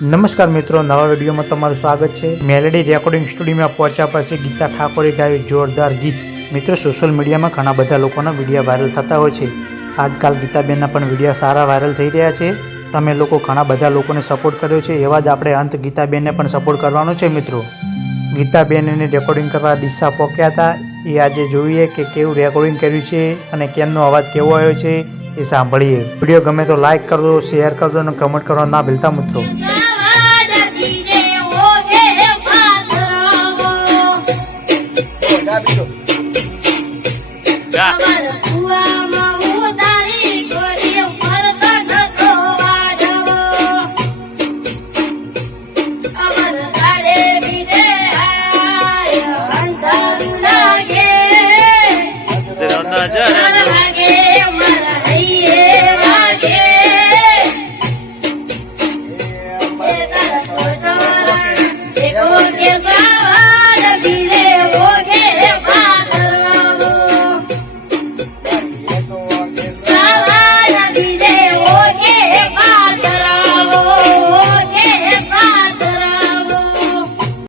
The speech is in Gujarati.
નમસ્કાર મિત્રો, નવા વિડીયોમાં તમારું સ્વાગત છે. મેલેડી રેકોર્ડિંગ સ્ટુડિયોમાં પહોંચ્યા પછી ગીતા ઠાકોરે ગાયું જોરદાર ગીત. મિત્રો, સોશિયલ મીડિયામાં ઘણા બધા લોકોના વીડિયો વાયરલ થતા હોય છે. આજકાલ ગીતાબેનના પણ વીડિયો સારા વાયરલ થઈ રહ્યા છે. તમે લોકો ઘણા બધા લોકોને સપોર્ટ કર્યો છે, એવા જ આપણે અંત ગીતાબેનને પણ સપોર્ટ કરવાનો છે, મિત્રો. ગીતાબેનને રેકોર્ડિંગ કરવા દિશા પહોંચ્યા હતા. એ આજે જોઈએ કે કેવું રેકોર્ડિંગ કર્યું છે અને કેમનો અવાજ કેવો આવ્યો છે એ સાંભળીએ. વીડિયો ગમે તો લાઇક કરજો શેર કરજો અને કમેન્ટ કરવા ના ભૂલતા, મિત્રો. આપી દો.